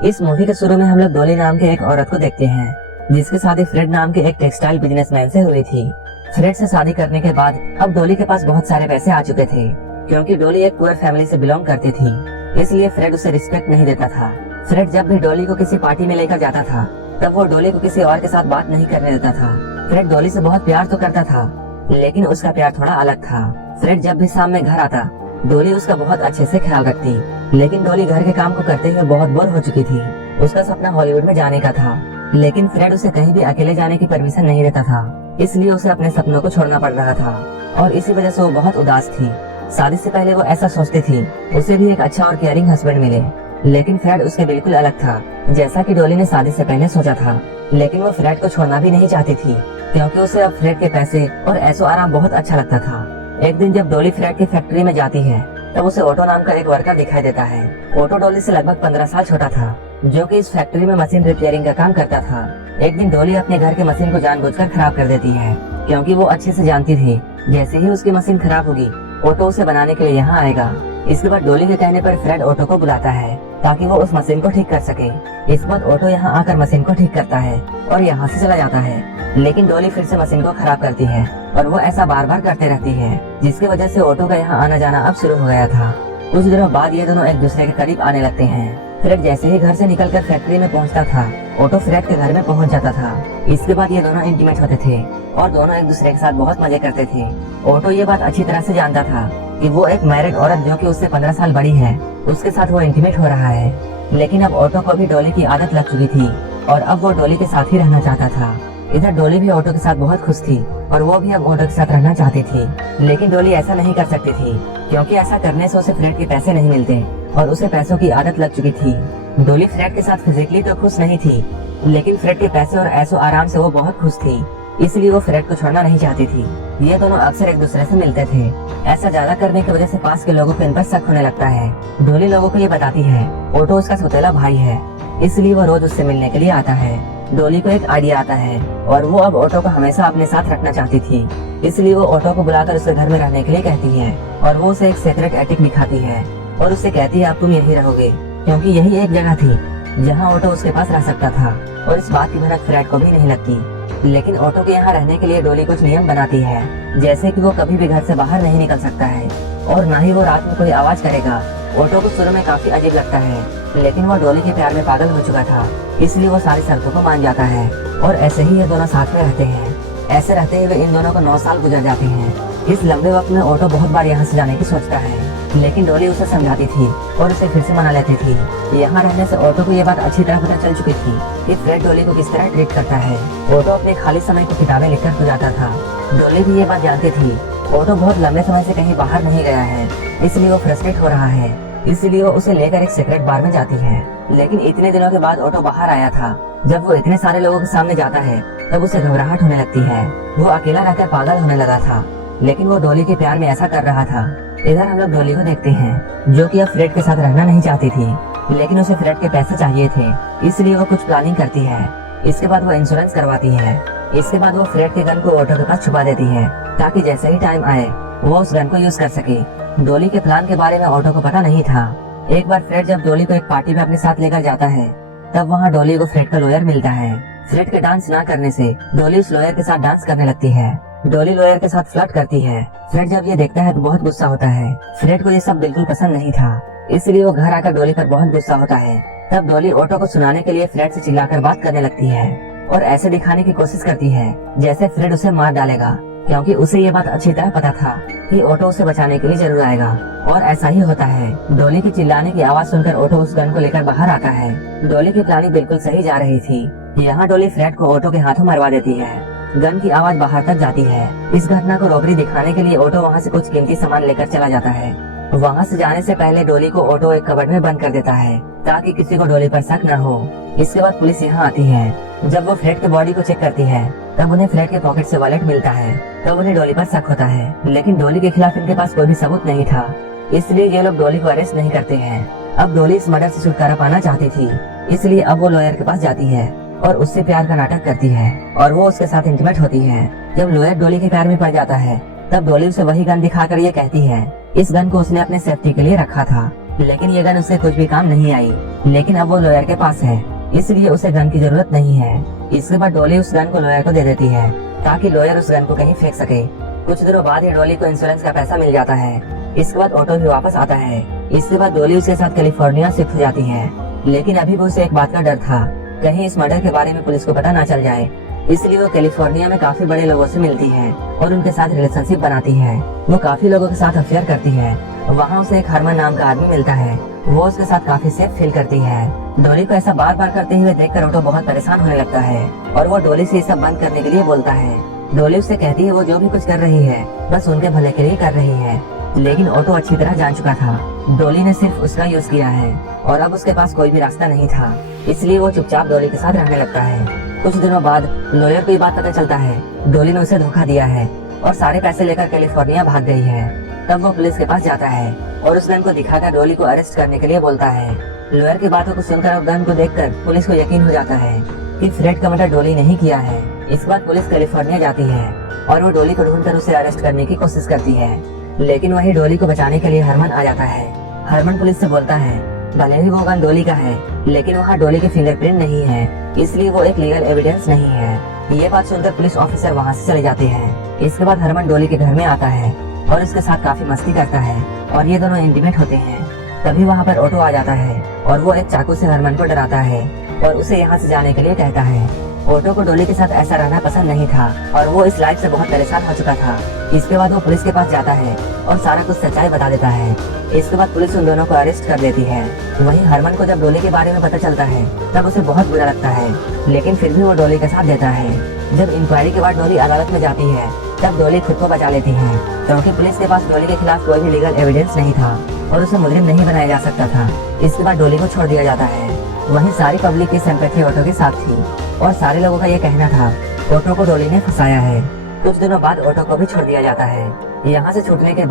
इस मूवी के शुरू में हम लोग डॉली नाम के एक औरत को देखते हैं जिसकी शादी फ्रेड नाम के एक टेक्सटाइल बिजनेसमैन से हुई थी। फ्रेड से शादी करने के बाद अब डॉली के पास बहुत सारे पैसे आ चुके थे। क्योंकि डॉली एक पुअर फैमिली से बिलोंग करती थी, इसलिए फ्रेड उसे रिस्पेक्ट नहीं देता था। फ्रेड जब भी डॉली को किसी पार्टी में लेकर जाता था तब वो डॉली को किसी और के साथ बात नहीं करने देता था। फ्रेड डॉली से बहुत प्यार तो करता था, लेकिन उसका प्यार थोड़ा अलग था। फ्रेड जब भी शाम में घर आता डॉली उसका बहुत अच्छे से ख्याल रखती, लेकिन डॉली घर के काम को करते हुए बहुत बोर हो चुकी थी। उसका सपना हॉलीवुड में जाने का था, लेकिन फ्रेड उसे कहीं भी अकेले जाने की परमिशन नहीं देता था, इसलिए उसे अपने सपनों को छोड़ना पड़ रहा था और इसी वजह से वो बहुत उदास थी। शादी से पहले वो ऐसा सोचती थी उसे भी एक अच्छा और केयरिंग हस्बैंड मिले, लेकिन फ्रेड उसके बिल्कुल अलग था, जैसा कि डॉली ने शादी से पहले सोचा था। लेकिन वो फ्रेड को छोड़ना भी नहीं चाहती थी, क्योंकि उसे अब फ्रेड के पैसे और ऐसो आराम बहुत अच्छा लगता था। एक दिन जब डॉली फ्रेड की फैक्ट्री में जाती है तब उसे ऑटो नाम का एक वर्कर दिखाई देता है। ऑटो डॉली से लगभग 15 साल छोटा था, जो कि इस फैक्ट्री में मशीन रिपेयरिंग का काम करता था। एक दिन डॉली अपने घर के मशीन को जानबूझकर खराब कर देती है, क्योंकि वो अच्छे से जानती थी जैसे ही उसकी मशीन खराब होगी ऑटो उसे बनाने के लिए यहाँ आएगा। इसके बाद डॉली के कहने पर फ्रेड ऑटो को बुलाता है ताकि वो उस मशीन को ठीक कर सके। इस बाद ऑटो यहाँ आकर मशीन को ठीक करता है और यहाँ से चला जाता है, लेकिन डॉली फिर से मशीन को खराब करती है और वो ऐसा बार बार करते रहती है, जिसकी वजह से ऑटो का यहाँ आना जाना अब शुरू हो गया था। कुछ दिनों बाद ये दोनों एक दूसरे के करीब आने लगते हैं। फ्रेड जैसे ही घर से निकलकर फैक्ट्री में पहुंचता था ऑटो फ्रेड के घर में पहुंच जाता था। इसके बाद ये दोनों इंटीमेट होते थे और दोनों एक दूसरे के साथ बहुत मजे करते थे। ऑटो ये बात अच्छी तरह से जानता था कि वो एक मैरिड औरत जो कि उससे 15 साल बड़ी है उसके साथ वो इंटीमेट हो रहा है, लेकिन अब ऑटो को भी डॉली की आदत लग चुकी थी और अब वो डॉली के साथ ही रहना चाहता था। इधर डॉली भी ऑटो के साथ बहुत खुश थी और वो भी अब ऑटो के साथ रहना चाहती थी, लेकिन डॉली ऐसा नहीं कर सकती थी क्योंकि ऐसा करने से उसे फ्रेड के पैसे नहीं मिलते और उसे पैसों की आदत लग चुकी थी। डॉली फ्रेड के साथ फिजिकली तो खुश नहीं थी, लेकिन फ्रेड के पैसे और ऐसो आराम से वो बहुत खुश थी, इसलिए वो फ्रेड को छोड़ना नहीं चाहती थी। ये दोनों अक्सर एक दूसरे से मिलते थे। ऐसा ज्यादा करने की वजह से पास के लोगों को इन पर शक होने लगता है। डॉली लोगों को ये बताती है ऑटो उसका सौतेला भाई है, इसलिए वो रोज उससे मिलने के लिए आता है। डॉली को एक आइडिया आता है और वो अब ऑटो को हमेशा अपने साथ रखना चाहती थी, इसलिए वो ऑटो को बुलाकर उसे घर में रहने के लिए कहती है और वो उसे एक सेक्रेट एटिक दिखाती है और उससे कहती है अब तुम यहीं रहोगे, क्योंकि यही एक जगह थी जहाँ ऑटो उसके पास रह सकता था। और इस बात की भनक फ्रेड को भी नहीं लगती, लेकिन ऑटो के यहाँ रहने के लिए डॉली कुछ नियम बनाती है, जैसे कि वो कभी भी घर से बाहर नहीं निकल सकता है और न ही वो रात में कोई आवाज करेगा। ऑटो को शुरू में काफी अजीब लगता है, लेकिन वो डॉली के प्यार में पागल हो चुका था, इसलिए वो सारी शर्तों को मान जाता है और ऐसे ही ये दोनों साथ में रहते हैं। ऐसे रहते हुए इन दोनों को 9 साल गुजर जाते हैं। इस लंबे वक्त में ऑटो बहुत बार यहाँ से जाने की सोचता है, लेकिन डॉली उसे समझाती थी और उसे फिर से मना लेती थी। यहाँ रहने से ऑटो को ये बात अच्छी तरह पता चल चुकी थी कि फ्रेड डॉली को किस तरह ट्रीट करता है। ऑटो अपने खाली समय को किताबें लिखकर गुजारता था। डॉली भी ये बात जानती थी ऑटो बहुत लंबे समय से कहीं बाहर नहीं गया है, इसलिए वो फ्रस्ट्रेट हो रहा है, इसलिए वो उसे लेकर एक सीक्रेट बार में जाती है। लेकिन इतने दिनों के बाद ऑटो बाहर आया था। जब वो इतने सारे लोगों के सामने जाता है तब उसे घबराहट होने लगती है। वो अकेला रहकर पागल होने लगा था, लेकिन वो डॉली के प्यार में ऐसा कर रहा था। इधर हम लोग डॉली को देखते हैं जो कि अब फ्रेड के साथ रहना नहीं चाहती थी, लेकिन उसे फ्रेड के पैसे चाहिए थे, इसलिए वो कुछ प्लानिंग करती है। इसके बाद वो इंश्योरेंस करवाती है। इसके बाद वो फ्रेड के गन को ऑटो के पास छुपा देती है ताकि जैसे ही टाइम आए वो उस गन को यूज कर सके। डॉली के प्लान के बारे में ऑटो को पता नहीं था। एक बार फ्रेड जब डॉली को एक पार्टी में अपने साथ लेकर जाता है तब वहाँ डॉली को फ्रेड का लॉयर मिलता है। फ्रेड के डांस ना करने से डॉली उस लॉयर के साथ डांस करने लगती है। डॉली लॉयर के साथ फ्लर्ट करती है। फ्रेड जब ये देखता है तो बहुत गुस्सा होता है। फ्रेड को ये सब बिल्कुल पसंद नहीं था, इसलिए वो घर आकर डॉली पर बहुत गुस्सा होता है। तब डॉली ऑटो को सुनाने के लिए फ्रेड से चिल्लाकर बात करने लगती है और ऐसे दिखाने की कोशिश करती है जैसे फ्रेड उसे मार डालेगा, क्योंकि उसे ये बात अच्छी तरह पता था कि ऑटो उसे बचाने के लिए जरूर आएगा। और ऐसा ही होता है। डॉली की चिल्लाने की आवाज सुनकर ऑटो उस गन को लेकर बाहर आता है। डॉली की प्लानिंग बिल्कुल सही जा रही थी। यहाँ डॉली फ्रेड को ऑटो के हाथों मरवा देती है। गन की आवाज बाहर तक जाती है। इस घटना को रॉबरी दिखाने के लिए ऑटो वहाँ से कुछ कीमती सामान लेकर चला जाता है। वहाँ से जाने से पहले डॉली को ऑटो एक कबर्ड में बंद कर देता है ताकि किसी को डॉली पर शक न हो। इसके बाद पुलिस यहाँ आती है। जब वो फ्रेड के बॉडी को चेक करती है तब उन्हें फ्रेड के पॉकेट से वॉलेट मिलता है, तब उन्हें डॉली पर शक होता है, लेकिन डॉली के खिलाफ इनके पास कोई भी सबूत नहीं था, इसलिए ये लोग डॉली को अरेस्ट नहीं करते हैं। अब डॉली इस मर्डर से छुटकारा पाना चाहती थी, इसलिए अब वो लॉयर के पास जाती है और उससे प्यार का नाटक करती है और वो उसके साथ इंटीमेट होती है। जब लॉयर डॉली के प्यार में पड़ जाता है तब डॉली उसे वही गन दिखाकर ये कहती है इस गन को उसने अपने सेफ्टी के लिए रखा था, लेकिन ये गन उससे कुछ भी काम नहीं आई। लेकिन अब वो लॉयर के पास है, इसलिए उसे गन की जरूरत नहीं है। इसके बाद डॉली उस गन को लॉयर को दे देती है ताकि लॉयर उस गन को कहीं फेंक सके। कुछ दिनों बाद ही डॉली को इंश्योरेंस का पैसा मिल जाता है। इसके बाद ऑटो भी वापस आता है। इसके बाद डॉली उसके साथ कैलिफोर्निया शिफ्ट हो जाती है। लेकिन अभी भी उसे एक बात का डर था, कहीं इस मर्डर के बारे में पुलिस को पता ना चल जाए। इसलिए वो कैलिफोर्निया में काफी बड़े लोगों से मिलती है और उनके साथ रिलेशनशिप बनाती है। वो काफी लोगों के साथ अफेयर करती है। वहाँ उसे एक हरमन नाम का आदमी मिलता है। वो उसके साथ काफी सेफ फील करती है। डॉली को ऐसा बार बार करते हुए देखकर ऑटो बहुत परेशान होने लगता है और वो डॉली से ये सब बंद करने के लिए बोलता है। डॉली उससे कहती है वो जो भी कुछ कर रही है बस उनके भले के लिए कर रही है। लेकिन ऑटो अच्छी तरह जान चुका था डॉली ने सिर्फ उसका यूज किया है और अब उसके पास कोई भी रास्ता नहीं था। इसलिए वो चुपचाप डॉली के साथ रहने लगता है। कुछ दिनों बाद लॉयर को ये बात पता चलता है डॉली ने उसे धोखा दिया है और सारे पैसे लेकर कैलिफोर्निया भाग गई है। तब वो पुलिस के पास जाता है और उस गन को दिखाकर डॉली को अरेस्ट करने के लिए बोलता है। लॉयर की बातों को सुनकर और गन को देखकर पुलिस को यकीन हो जाता है कि फ्रेड का मर्डर डॉली नहीं किया है। इस बार पुलिस कैलिफोर्निया जाती है और वो डॉली को ढूंढकर उसे अरेस्ट करने की कोशिश करती है। लेकिन वही डॉली को बचाने के लिए हरमन आ जाता है। हरमन पुलिस से बोलता है भले ही वो गन डॉली का है लेकिन वहाँ डॉली के फिंगरप्रिंट नहीं है, इसलिए वो एक लीगल एविडेंस नहीं है। ये बात सुनकर पुलिस ऑफिसर वहाँ से चले जाते हैं। इसके बाद हरमन डॉली के घर में आता है और उसके साथ काफी मस्ती करता है और ये दोनों इंटीमेट होते हैं। तभी वहाँ पर ऑटो आ जाता है और वो एक चाकू से हरमन को डराता है और उसे यहाँ से जाने के लिए कहता है। ऑटो को डॉली के साथ ऐसा रहना पसंद नहीं था और वो इस लाइफ से बहुत परेशान हो चुका था। इसके बाद वो पुलिस के पास जाता है और सारा कुछ सच्चाई बता देता है। इसके बाद पुलिस उन दोनों को अरेस्ट कर देती है। वहीं हरमन को जब डॉली के बारे में पता चलता है तब उसे बहुत बुरा लगता है, लेकिन फिर भी वो डॉली का साथ देता है। जब इंक्वायरी के बाद डॉली अदालत में जाती है तब डॉली खुद को बचा लेती है क्योंकि पुलिस के पास डॉली के खिलाफ कोई भी लीगल एविडेंस नहीं था और उसे मुजरिम नहीं बनाया जा सकता था। इसके बाद डॉली को छोड़ दिया जाता है। वहीं सारी पब्लिक की सिंपैथी ऑटो के साथ थी और सारे लोगों का ये कहना था ऑटो को डॉली ने फंसाया है। कुछ दिनों बाद ऑटो को भी छोड़ दिया जाता है। यहाँ से छूटने के बाद